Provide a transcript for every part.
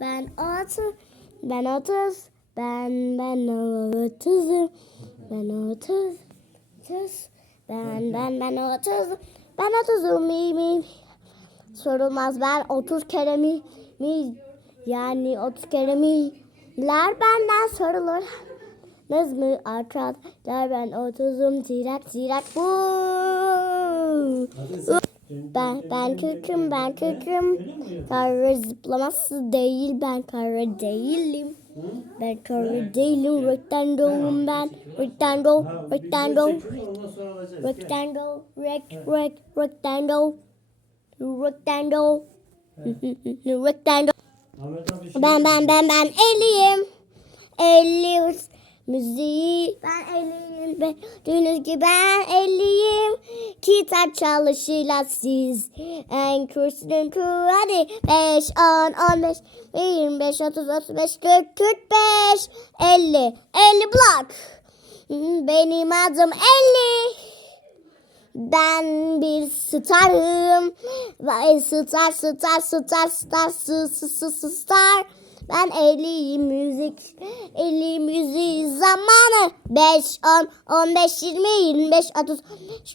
Ben otuz. Ben otuz. Ben ben otuzum. Ben otuz. Otuz. Ben ben ben otuz. Ben otuzum. Mi mi. Sorulmaz ben otuz kere mi mi yani otuz kere miler benden sorulur. Nız mı arkadaşlar ben otuzum zirak zirak bu. Ben ben kırkım ben kırkım. Kara zıplaması değil ben kara değilim. Ben kara değilim rectangle ben rectangle rectangle rectangle rect rect rectangle rectangle rectangle ben ben ben ben elliyim. Elli müziği ben elliyim. Ben, Gördüğünüz gibi ben elliyim. Kitap çalışıyla siz en kürsünün kur hadi. 5, 10, 15, 25, 30, 35, 40, 45, 50. 50 blok. Benim adım 50. Ben bir starım. Star star star star s s s s star. Ben 50 müzik 50 müzik zamanı 5 10 15 20 25 30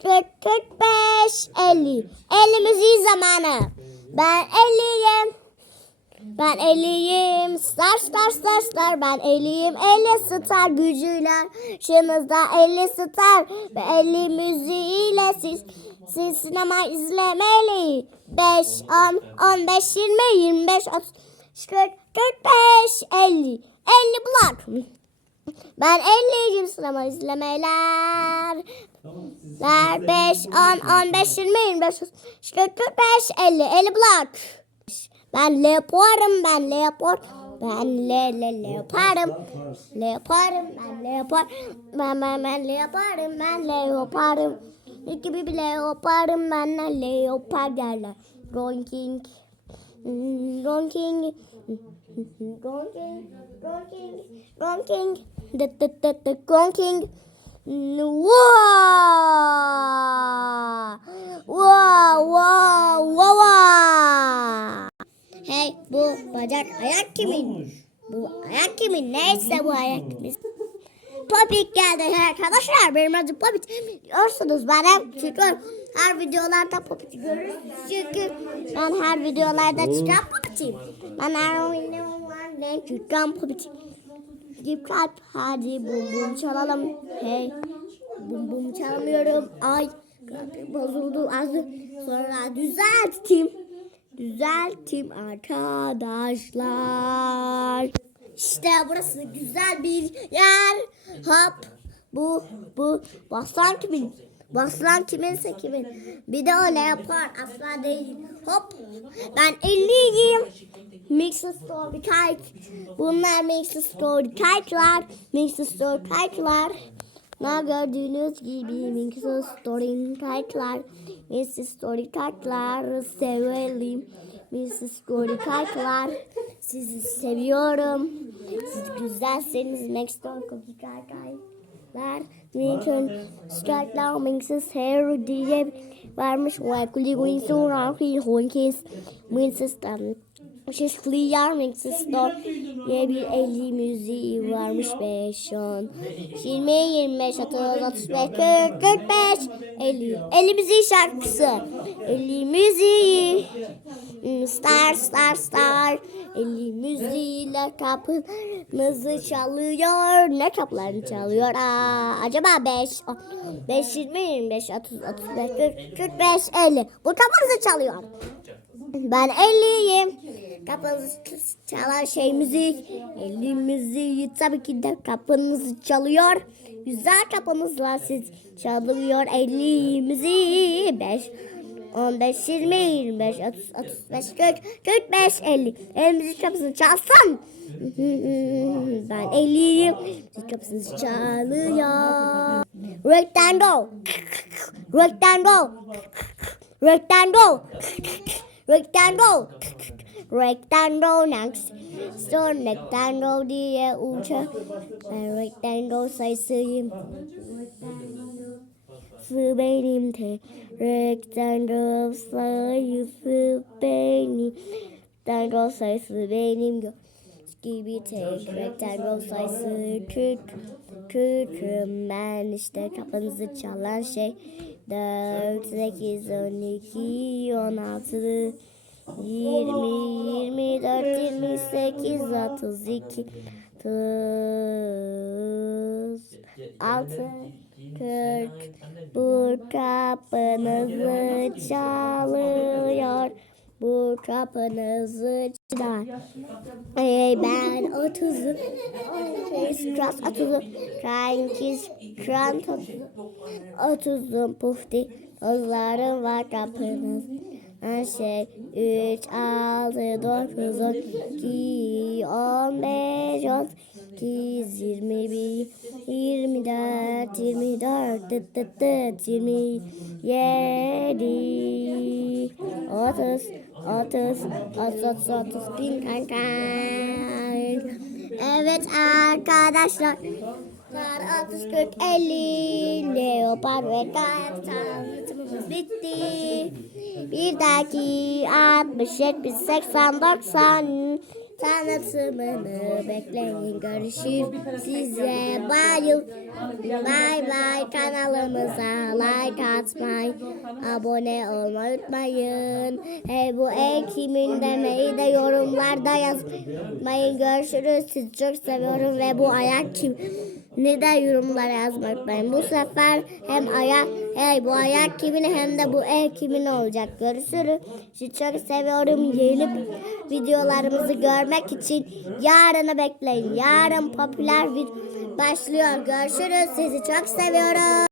40 45 50 50 müzik zamanı. Ben 50'yim. Ben 50'yim. Star star star star. Ben 50'yim. 50 star gücüyle. Şınızda 50 star. Ve 50 müziğiyle siz siz sinema izlemeli. 5, 10, 15, 20, 25, 30, 40, 45, 50. 50 blok. Ben 50'yim sinema izlemeler. Tamam, siz- Ler 5, 10, 15, 20, 25, 30, 40, 45, 50. 50 blok. Ben leoparım, ben leopar. Ben le le leoparım. Leoparım, ben leopar. Ben ben ben leoparım, ben leoparım. Gibi bir leoparım, ben leopar derler. Ron King. Hmm, Ron King. Ron King. Ron King. Ron King. The, the, the, the Ron King. Wow! Wow! Wow! Wow! wow. Hey bu bacak ayak kimin? Bu ayak kimin? Neyse bu ayak kimin? Popik geldi arkadaşlar. Benim adım Popik. Biliyorsunuz ben hep çıkıyorum. Her videolarda Popik görürsünüz. Çünkü ben her videolarda çıkan Popik'im. Ben her videolarda çıkan Popik. Dikkat hadi bum bum çalalım. Hey bum bum çalamıyorum. Ay bozuldu az sonra düzelttim. Düzelttim arkadaşlar. İşte burası güzel bir yer. Hop bu bu baslan kimin? Baslan kiminse kimin. Bir de öyle yapar asla değil. Hop ben 50'yim. Mixer Story Kite. Bunlar Mixer Story Kite'lar. Mixer Story Kite'lar. Ne gördüğünüz gibi Mixer Story Kite'lar. Mixer Story Kite'lar sevelim. Mixer Story Kite'lar. Sizi seviyorum. Siz güzelseniz Mixer Story Kite'lar. Mixer Strike'lar Mixer Hero diye varmış. Ve kuli kuli sonra kuli honkiz. Mixer Story Şişkli Mixer Store diye bir 50 müziği varmış 5 10 20 25 30 35 40 45 50 50 müziği şarkısı. 50 müziği Star star star 50 müziğiyle kapınızı çalıyor ne kapılarını çalıyor Aa, acaba 5 5 20 25 30 35 40 45 50 bu kapınızı çalıyor ben 50'yim. Kapınızı çalan şey müzik. 50 müziği tabii ki de kapınızı çalıyor. Güzel kapınızla siz çalıyor 50 müziği. 5 15, 20, 25, 30, 35, 40, 45, 50. El müzik kapısını çalsın. Ben 50'yim. Müzik kapısını çalıyor. Rectangle. Rectangle. Rectangle. Rectangle. Rectangle next. So rectangle diye uça. Ben rectangle sayısıyım. Rectangle benim te. Rectangle sayısı benim. Rektangle sayısı benim göz gibi tek rektangle sayısı kırk kırkım ben işte kapınızı çalan şey 4 8 12 16 20 24 28 32 36 40 bu kapınızı çalıyor. Bu kapınızı çalar Ey ben otuzum. Face cross otuzum. Crying kiss krant otuzum. Otuzum pufti Tozlarım var kapınız. Her şey 3, 6, 9, 10, 2, 15, 18, 21, 24, 24, tıt tıt tıt, 27, 30, 30, 30, 30, 30 bin kanka. Evet arkadaşlar. 30, 40, 50 Leopar ve kar tanıtımımız bitti. Bir dahaki 60, 70, 80, 90 tanıtımını bekleyin. Görüşürüz size. Bye. Bye bye. Kanalımıza like atmayı, abone olmayı unutmayın. Hey bu el kimin demeyi de yorumlarda yazmayın. Görüşürüz. Sizi çok seviyorum ve bu ayak kim? Ne de yorumlara yazmayı unutmayın. Bu sefer hem ayak, hey bu ayak kimin hem de bu el kimin olacak. Görüşürüz. Sizi çok seviyorum. Yeni videolarımızı görmek için yarını bekleyin. Yarın popüler video başlıyor. Görüşürüz. Sizi çok seviyorum.